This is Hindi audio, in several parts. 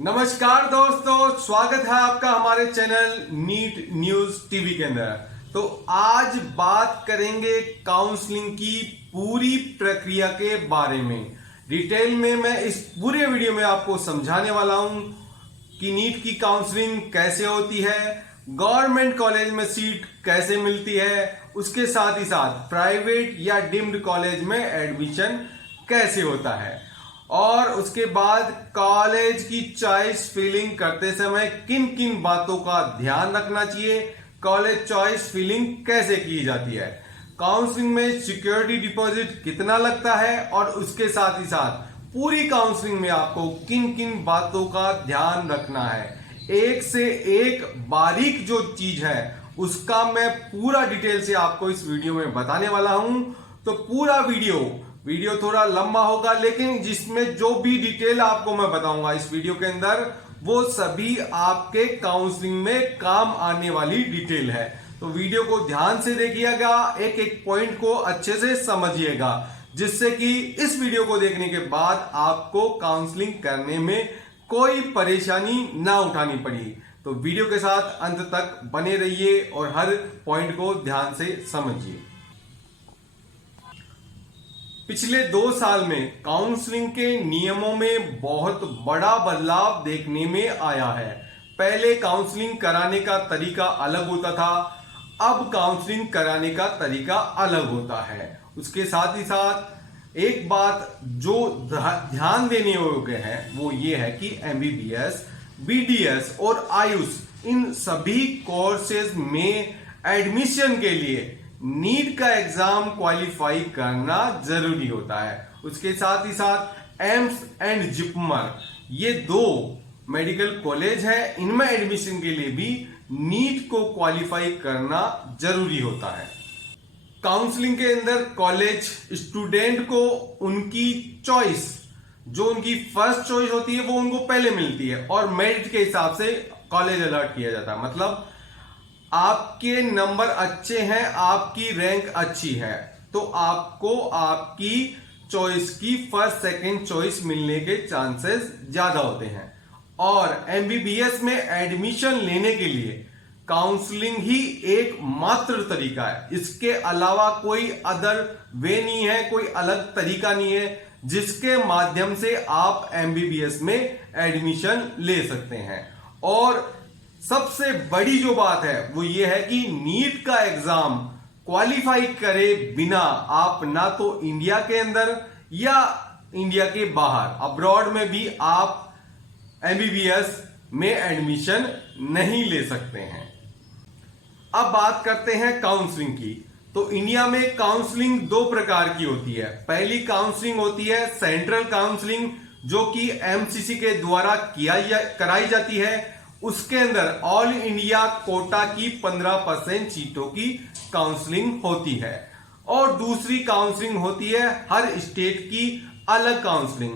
नमस्कार दोस्तों, स्वागत है आपका हमारे चैनल नीट न्यूज टीवी के अंदर। तो आज बात करेंगे काउंसलिंग की पूरी प्रक्रिया के बारे में। डिटेल में मैं इस पूरे वीडियो में आपको समझाने वाला हूं कि नीट की काउंसलिंग कैसे होती है, गवर्नमेंट कॉलेज में सीट कैसे मिलती है, उसके साथ ही साथ प्राइवेट या डीम्ड कॉलेज में एडमिशन कैसे होता है, और उसके बाद कॉलेज की चॉइस फिलिंग करते समय किन किन बातों का ध्यान रखना चाहिए, कॉलेज चॉइस फिलिंग कैसे की जाती है, काउंसलिंग में सिक्योरिटी डिपॉजिट कितना लगता है, और उसके साथ ही साथ पूरी काउंसलिंग में आपको किन किन बातों का ध्यान रखना है। एक से एक बारीक जो चीज है उसका मैं पूरा डिटेल से आपको इस वीडियो में बताने वाला हूं। तो पूरा वीडियो थोड़ा लंबा होगा, लेकिन जिसमें जो भी डिटेल आपको मैं बताऊंगा इस वीडियो के अंदर वो सभी आपके काउंसलिंग में काम आने वाली डिटेल है। तो वीडियो को ध्यान से देखिएगा, एक एक पॉइंट को अच्छे से समझिएगा, जिससे कि इस वीडियो को देखने के बाद आपको काउंसलिंग करने में कोई परेशानी ना उठानी पड़ी। तो वीडियो के साथ अंत तक बने रहिए और हर पॉइंट को ध्यान से समझिए। पिछले 2 साल में काउंसलिंग के नियमों में बहुत बड़ा बदलाव देखने में आया है। पहले काउंसलिंग कराने का तरीका अलग होता था, अब काउंसलिंग कराने का तरीका अलग होता है। उसके साथ ही साथ एक बात जो ध्यान देने योग्य है वो ये है कि एमबीबीएस, बीडीएस और आयुष इन सभी कोर्सेज में एडमिशन के लिए नीट का एग्जाम क्वालिफाई करना जरूरी होता है। उसके साथ ही साथ एम्स एंड जिपमर ये 2 मेडिकल कॉलेज है, इनमें एडमिशन के लिए भी नीट को क्वालिफाई करना जरूरी होता है। काउंसलिंग के अंदर कॉलेज स्टूडेंट को उनकी चॉइस, जो उनकी फर्स्ट चॉइस होती है वो उनको पहले मिलती है और मेरिट के हिसाब से कॉलेज अलॉट किया जाता है। मतलब आपके नंबर अच्छे हैं, आपकी रैंक अच्छी है, तो आपको आपकी चॉइस की फर्स्ट सेकंड चॉइस मिलने के चांसेस ज्यादा होते हैं। और एमबीबीएस में एडमिशन लेने के लिए काउंसलिंग ही एक मात्र तरीका है, इसके अलावा कोई अदर वे नहीं है, कोई अलग तरीका नहीं है जिसके माध्यम से आप एमबीबीएस में एडमिशन ले सकते हैं। और सबसे बड़ी जो बात है वो ये है कि नीट का एग्जाम क्वालिफाई करे बिना आप ना तो इंडिया के अंदर या इंडिया के बाहर अब्रॉड में भी आप एमबीबीएस में एडमिशन नहीं ले सकते हैं। अब बात करते हैं काउंसलिंग की। तो इंडिया में काउंसलिंग 2 प्रकार की होती है। पहली काउंसलिंग होती है सेंट्रल काउंसलिंग, जो कि एमसीसी के द्वारा कराई जाती है। उसके अंदर ऑल इंडिया कोटा की 15% सीटों की काउंसलिंग होती है। और दूसरी काउंसलिंग होती है हर स्टेट की अलग काउंसलिंग।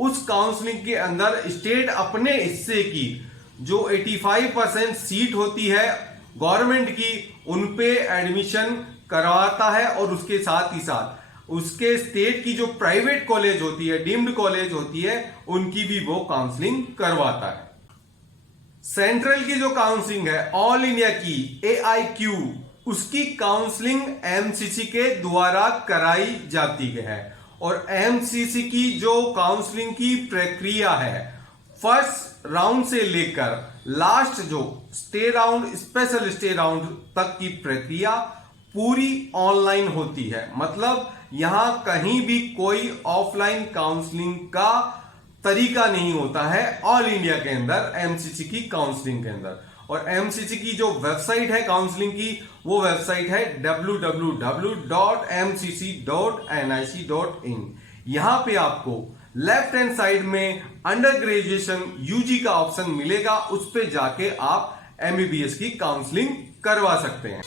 उस काउंसलिंग के अंदर स्टेट अपने हिस्से की जो 85% सीट होती है गवर्नमेंट की, उनपे एडमिशन करवाता है, और उसके साथ ही साथ उसके स्टेट की जो प्राइवेट कॉलेज होती है, डीम्ड कॉलेज होती है, उनकी भी वो काउंसलिंग करवाता है। सेंट्रल की जो काउंसलिंग है ऑल इंडिया की AIQ, उसकी काउंसलिंग एमसीसी के द्वारा कराई जाती है। और एमसीसी की जो काउंसलिंग की प्रक्रिया है फर्स्ट राउंड से लेकर लास्ट जो stay round, special stay round तक की प्रक्रिया पूरी ऑनलाइन होती है। मतलब यहां कहीं भी कोई ऑफलाइन काउंसलिंग का तरीका नहीं होता है ऑल इंडिया के अंदर एमसीसी की काउंसलिंग के अंदर। और एमसीसी की जो वेबसाइट है काउंसलिंग की, वो वेबसाइट है www.mcc.nic.in। यहां पे आपको लेफ्ट हैंड साइड में अंडर ग्रेजुएशन यूजी का ऑप्शन मिलेगा, उस पे जाके आप एमबीबीएस की काउंसलिंग करवा सकते हैं।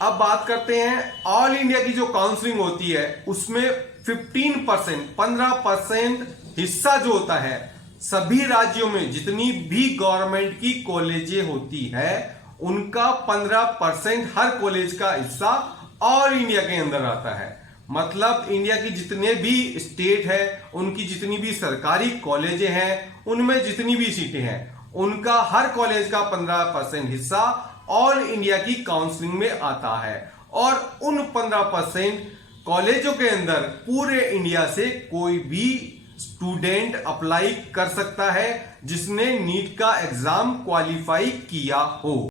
अब बात करते हैं ऑल इंडिया की जो काउंसलिंग होती है उसमें 15% हिस्सा जो होता है सभी राज्यों में जितनी भी गवर्नमेंट की कॉलेजें होती है उनका 15% हर कॉलेज का हिस्सा ऑल इंडिया के अंदर आता है। मतलब इंडिया की जितने भी स्टेट है, उनकी जितनी भी सरकारी कॉलेजें हैं, उनमें जितनी भी सीटें हैं, उनका हर कॉलेज का 15% हिस्सा ऑल इंडिया की काउंसलिंग में आता है। और उन 15% कॉलेजों के अंदर पूरे इंडिया से कोई भी स्टूडेंट अप्लाई कर सकता है जिसने नीट का एग्जाम क्वालिफाई किया हो।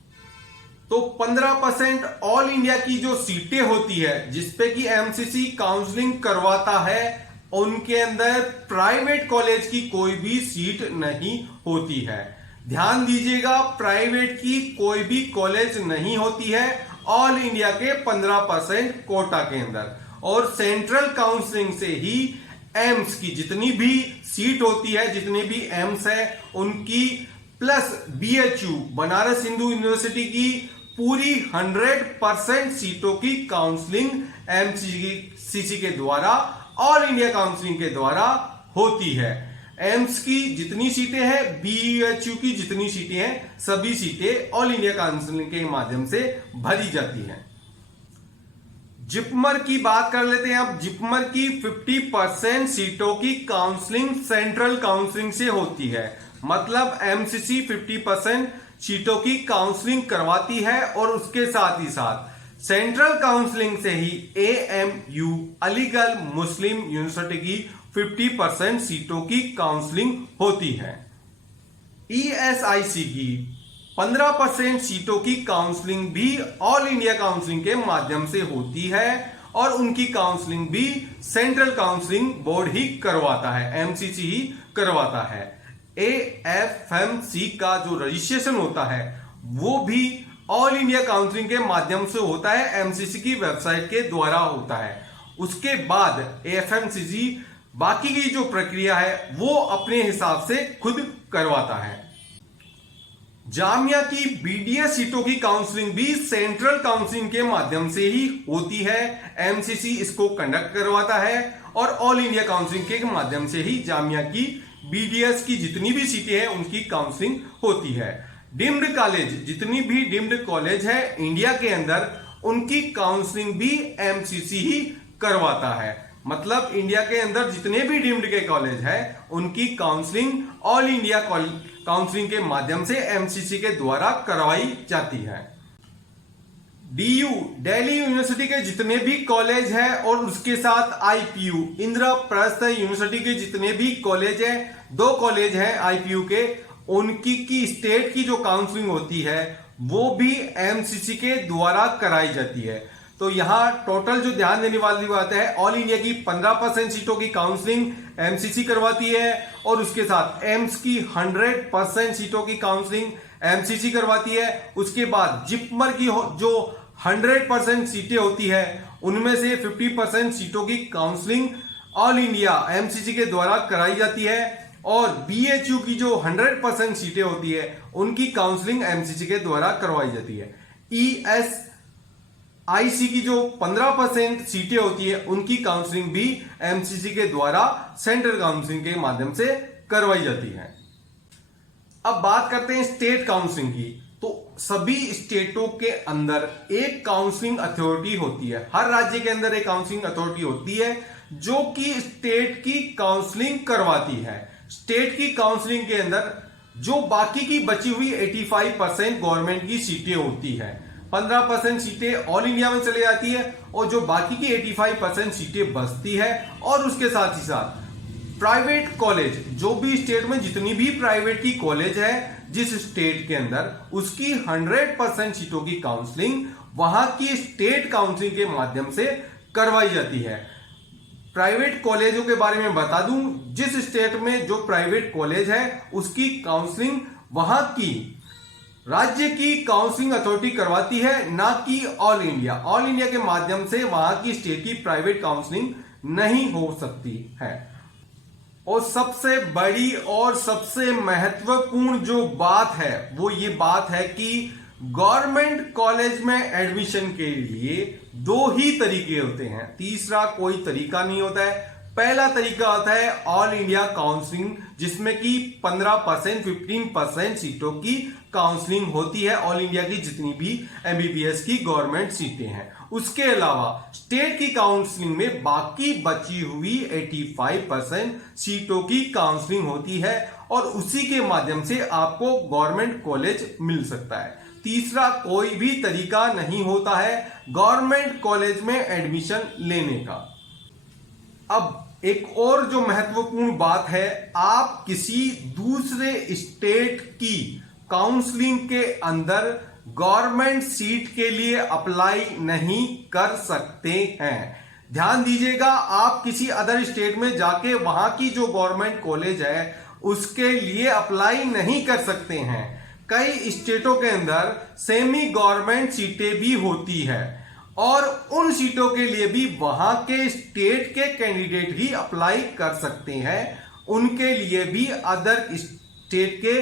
तो 15% ऑल इंडिया की जो सीटें होती है जिसपे कि एमसीसी काउंसलिंग करवाता है, उनके अंदर प्राइवेट कॉलेज की कोई भी सीट नहीं होती है। ध्यान दीजिएगा, प्राइवेट की कोई भी कॉलेज नहीं होती है ऑल इंडिया के 15% कोटा के अंदर। और सेंट्रल काउंसलिंग से ही एम्स की जितनी भी सीट होती है, जितने भी एम्स है उनकी, plus BHU Banaras Hindu university की पूरी 100% सीटों की काउंसलिंग एमसीसी के द्वारा, ऑल इंडिया काउंसलिंग के द्वारा होती है। एम्स की जितनी सीटें हैं, बीएचयू की जितनी सीटें हैं, सभी सीटें ऑल इंडिया काउंसलिंग के माध्यम से भरी जाती हैं। जिपमर की बात कर लेते हैं अब। जिपमर की 50% सीटों की काउंसलिंग सेंट्रल काउंसलिंग से होती है। मतलब एमसीसी 50% सीटों की काउंसलिंग करवाती है और उसके साथ ही साथ सेंट्रल काउंसलिंग से ही एएमयू अलीगढ़ मुस्लिम यूनिवर्सिटी की 50% सीटों की काउंसलिंग होती है। ईएसआईसी की 15% सीटों की काउंसलिंग भी ऑल इंडिया काउंसलिंग के माध्यम से होती है और उनकी काउंसलिंग भी सेंट्रल काउंसलिंग बोर्ड ही करवाता है, एमसीसी ही करवाता है। एएफएमसी का जो रजिस्ट्रेशन होता है वो भी ऑल इंडिया काउंसलिंग के माध्यम से होता है, एमसीसी की वेबसाइट के द्वारा होता है। उसके बाद एएफएमसी बाकी की जो प्रक्रिया है वो अपने हिसाब से खुद करवाता है। जामिया की बीडीएस सीटों की काउंसलिंग भी सेंट्रल काउंसलिंग के माध्यम से ही होती है, एमसीसी इसको कंडक्ट करवाता है और ऑल इंडिया काउंसलिंग के माध्यम से ही जामिया की बीडीएस की जितनी भी सीटें हैं उनकी काउंसलिंग होती है। डिम्ड कॉलेज, जितनी भी डिम्ड कॉलेज है इंडिया के अंदर, उनकी काउंसलिंग भी एमसीसी ही करवाता है। मतलब इंडिया के अंदर जितने भी डीम्ड के कॉलेज है उनकी काउंसलिंग ऑल इंडिया काउंसलिंग के माध्यम से एमसीसी के द्वारा करवाई जाती है। डीयू दिल्ली यूनिवर्सिटी के जितने भी कॉलेज है और उसके साथ आईपीयू इंद्रप्रस्थ यूनिवर्सिटी के जितने भी कॉलेज है, 2 कॉलेज हैं आईपीयू के, उनकी की स्टेट की जो काउंसलिंग होती है वो भी एमसीसी के द्वारा कराई जाती है। तो यहां टोटल जो ध्यान देने वाली बात है, ऑल इंडिया की 15% सीटों की काउंसलिंग एमसीसी करवाती है और उसके साथ एम्स की 100% सीटों की काउंसलिंग एमसीसी करवाती है। उसके बाद जिपमर की जो 100% सीटें होती है उनमें से 50% सीटों की काउंसलिंग ऑल इंडिया एमसीसी के द्वारा कराई जाती है और बीएचयू की जो 100% सीटें होती है उनकी काउंसलिंग एमसीसी के द्वारा करवाई जाती है। ईएसआईसी की जो 15% सीटें होती है उनकी काउंसलिंग भी एमसीसी के द्वारा सेंट्रल काउंसलिंग के माध्यम से करवाई जाती है। अब बात करते हैं स्टेट काउंसलिंग की। तो सभी स्टेटों के अंदर एक काउंसलिंग अथॉरिटी होती है, हर राज्य के अंदर एक काउंसलिंग अथॉरिटी होती है जो कि स्टेट की काउंसलिंग करवाती है। स्टेट की काउंसलिंग के अंदर जो बाकी की बची हुई 85% गवर्नमेंट की सीटें होती है, 15% सीटें ऑल इंडिया में चले जाती है और जो बाकी की 85% सीटें बचती है। और उसके साथ ही साथ प्राइवेट कॉलेज, जो भी स्टेट में जितनी भी प्राइवेट की कॉलेज है जिस स्टेट के अंदर, उसकी 100% सीटों की काउंसलिंग वहां की स्टेट काउंसलिंग के माध्यम से करवाई जाती है। प्राइवेट कॉलेजों के बारे में बता दूं, जिस स्टेट में जो प्राइवेट कॉलेज है उसकी काउंसलिंग वहां की राज्य की काउंसलिंग अथॉरिटी करवाती है, ना कि ऑल इंडिया। ऑल इंडिया के माध्यम से वहां की स्टेट की प्राइवेट काउंसलिंग नहीं हो सकती है। और सबसे बड़ी और सबसे महत्वपूर्ण जो बात है वो ये बात है कि गवर्नमेंट कॉलेज में एडमिशन के लिए 2 ही तरीके होते हैं, तीसरा कोई तरीका नहीं होता है। पहला तरीका होता है ऑल इंडिया काउंसलिंग, जिसमें कि 15% 15% सीटों की काउंसलिंग होती है ऑल इंडिया की जितनी भी एमबीबीएस की गवर्नमेंट सीटें हैं। उसके अलावा स्टेट की काउंसलिंग में बाकी बची हुई 85% सीटों की काउंसलिंग होती है और उसी के माध्यम से आपको गवर्नमेंट कॉलेज मिल सकता है। तीसरा कोई भी तरीका नहीं होता है गवर्नमेंट कॉलेज में एडमिशन लेने का। अब एक और जो महत्वपूर्ण बात है, आप किसी दूसरे स्टेट की काउंसलिंग के अंदर गवर्नमेंट सीट के लिए अप्लाई नहीं कर सकते हैं। ध्यान दीजिएगा, आप किसी अदर स्टेट में जाके वहां की जो गवर्नमेंट कॉलेज है उसके लिए अप्लाई नहीं कर सकते हैं। कई स्टेटों के अंदर सेमी गवर्नमेंट सीटें भी होती है और उन सीटों के लिए भी वहां के स्टेट के कैंडिडेट ही अप्लाई कर सकते हैं। उनके लिए भी अदर स्टेट के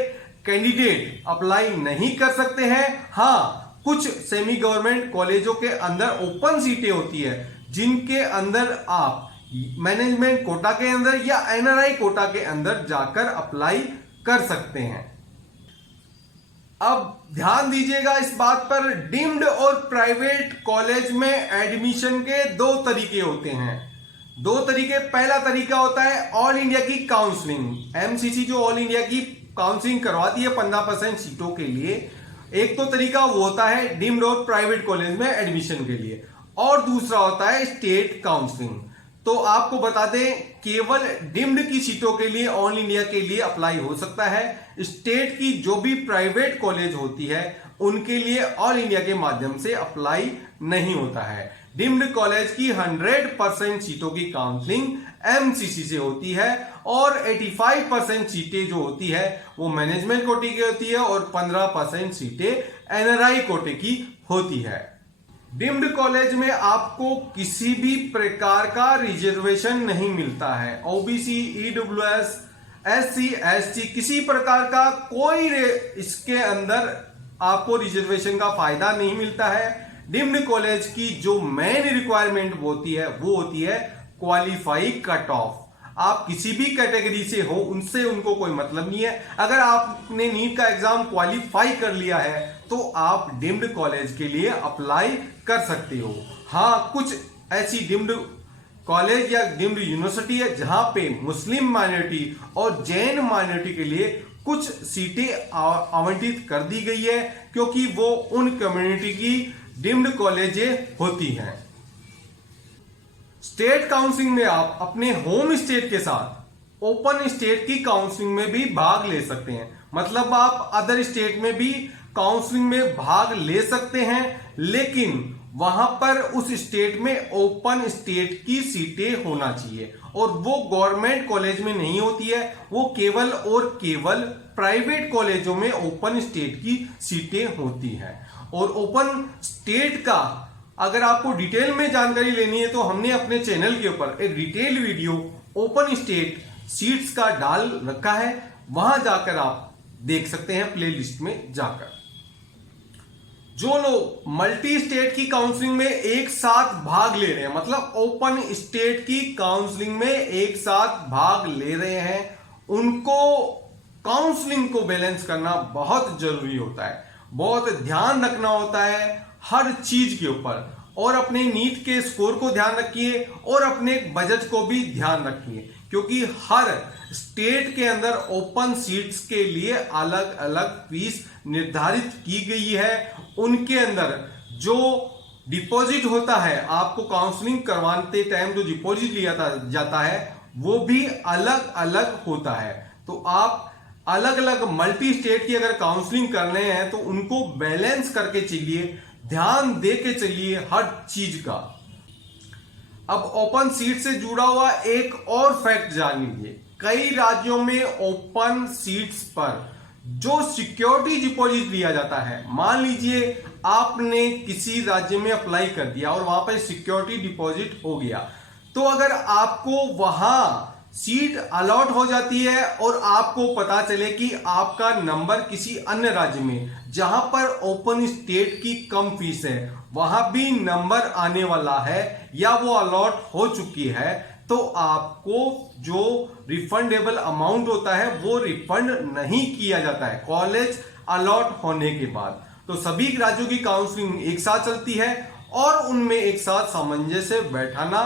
कैंडिडेट अप्लाई नहीं कर सकते हैं। हां, कुछ सेमी गवर्नमेंट कॉलेजों के अंदर ओपन सीटें होती है जिनके अंदर आप मैनेजमेंट कोटा के अंदर या एनआरआई कोटा के अंदर जाकर अप्लाई कर सकते हैं। अब ध्यान दीजिएगा इस बात पर, डीम्ड और प्राइवेट कॉलेज में एडमिशन के दो तरीके होते हैं। दो तरीके, पहला तरीका होता है ऑल इंडिया की काउंसलिंग। एमसीसी जो ऑल इंडिया की काउंसलिंग करवाती है 15% सीटों के लिए, एक तो तरीका वो होता है डीम्ड और प्राइवेट कॉलेज में एडमिशन के लिए, और दूसरा होता है स्टेट काउंसलिंग। तो आपको बता दें, केवल डीम्ड की सीटों के लिए ऑल इंडिया के लिए अप्लाई हो सकता है। स्टेट की जो भी प्राइवेट कॉलेज होती है उनके लिए ऑल इंडिया के माध्यम से अप्लाई नहीं होता है। डीम्ड कॉलेज की 100% सीटों की काउंसलिंग एमसीसी से होती है और 85% सीटें जो होती है वो मैनेजमेंट कोटे की होती है और 15% सीटें एनआरआई कोटे की होती है। डीम्ड कॉलेज में आपको किसी भी प्रकार का रिजर्वेशन नहीं मिलता है। ओबीसी, ईडब्ल्यूएस, एससी, एसटी किसी प्रकार का कोई इसके अंदर आपको रिजर्वेशन का फायदा नहीं मिलता है। डीम्ड कॉलेज की जो मेन रिक्वायरमेंट होती है वो होती है क्वालिफाई कट ऑफ। आप किसी भी कैटेगरी से हो उनसे उनको कोई मतलब नहीं है। अगर आपने नीट का एग्जाम क्वालिफाई कर लिया है तो आप डीम्ड कॉलेज के लिए अप्लाई कर सकते हो। हाँ, कुछ ऐसी डीम्ड कॉलेज या डीम्ड यूनिवर्सिटी है जहां पे मुस्लिम माइनॉरिटी और जैन माइनॉरिटी के लिए कुछ सीटें आवंटित कर दी गई है क्योंकि वो उन कम्युनिटी की डीम्ड कॉलेजें होती हैं। स्टेट काउंसलिंग में आप अपने होम स्टेट के साथ ओपन स्टेट की काउंसलिंग में भी भाग ले सकते हैं। मतलब आप अदर स्टेट में भी काउंसलिंग में भाग ले सकते हैं, लेकिन वहां पर उस स्टेट में ओपन स्टेट की सीटें होना चाहिए और वो गवर्नमेंट कॉलेज में नहीं होती है, वो केवल और केवल प्राइवेट कॉलेजों में ओपन स्टेट की सीटें होती हैं। और ओपन स्टेट का अगर आपको डिटेल में जानकारी लेनी है तो हमने अपने चैनल के ऊपर एक detail video open state seats का डाल रखा है, वहां जाकर आप देख सकते हैं प्लेलिस्ट में जाकर। जो लोग मल्टी स्टेट की काउंसलिंग में एक साथ भाग ले रहे हैं, मतलब ओपन स्टेट की काउंसलिंग में एक साथ भाग ले रहे हैं, उनको काउंसलिंग को बैलेंस करना बहुत जरूरी होता है। बहुत ध्यान रखना होता है हर चीज के ऊपर, और अपने नीट के स्कोर को ध्यान रखिए और अपने बजट को भी ध्यान रखिए, क्योंकि हर स्टेट के अंदर ओपन सीट्स के लिए अलग अलग फीस निर्धारित की गई है। उनके अंदर जो डिपॉजिट होता है, आपको काउंसलिंग करवाते टाइम जो डिपॉजिट लिया जाता है वो भी अलग अलग होता है। तो आप अलग अलग मल्टी स्टेट की अगर काउंसलिंग कर रहे हैं तो उनको बैलेंस करके चलिए, ध्यान दे के चलिए हर चीज का। अब ओपन सीट से जुड़ा हुआ एक और फैक्ट जान लीजिए, कई राज्यों में ओपन सीट्स पर जो सिक्योरिटी डिपॉजिट लिया जाता है, मान लीजिए आपने किसी राज्य में अप्लाई कर दिया और वहां पर सिक्योरिटी डिपॉजिट हो गया, तो अगर आपको वहां सीट अलॉट हो जाती है और आपको पता चले कि आपका नंबर किसी अन्य राज्य में जहां पर ओपन स्टेट की कम फीस है वहां भी नंबर आने वाला है या वो अलॉट हो चुकी है, तो आपको जो रिफंडेबल अमाउंट होता है वो रिफंड नहीं किया जाता है कॉलेज अलॉट होने के बाद। तो सभी राज्यों की काउंसलिंग एक साथ चलती है और उनमें एक साथ सामंजस्य बैठाना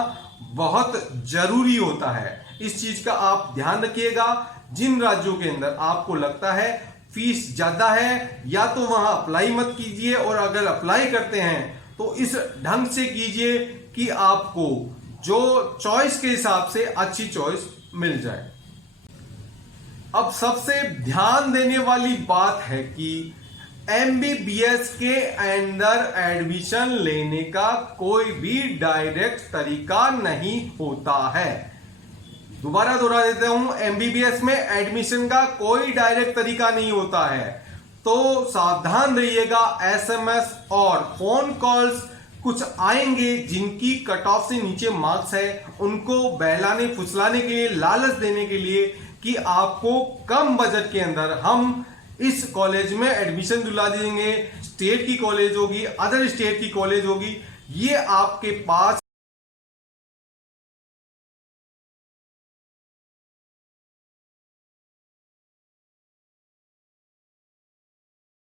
बहुत जरूरी होता है। इस चीज का आप ध्यान रखिएगा। जिन राज्यों के अंदर आपको लगता है फीस ज्यादा है, या तो वहां अप्लाई मत कीजिए, और अगर अप्लाई करते हैं तो इस ढंग से कीजिए कि आपको जो चॉइस के हिसाब से अच्छी चॉइस मिल जाए। अब सबसे ध्यान देने वाली बात है कि एमबीबीएस के अंदर एडमिशन लेने का कोई भी डायरेक्ट तरीका नहीं होता है। दोबारा दोहरा देता हूं, एमबीबीएस में एडमिशन का कोई डायरेक्ट तरीका नहीं होता है। तो सावधान रहिएगा। एसएमएस और फोन कॉल्स कुछ आएंगे जिनकी कट ऑफ से नीचे मार्क्स है, उनको बहलाने फुसलाने के लिए, लालच देने के लिए कि आपको कम बजट के अंदर हम इस कॉलेज में एडमिशन दिला देंगे, स्टेट की कॉलेज होगी, अदर स्टेट की कॉलेज होगी। ये आपके पास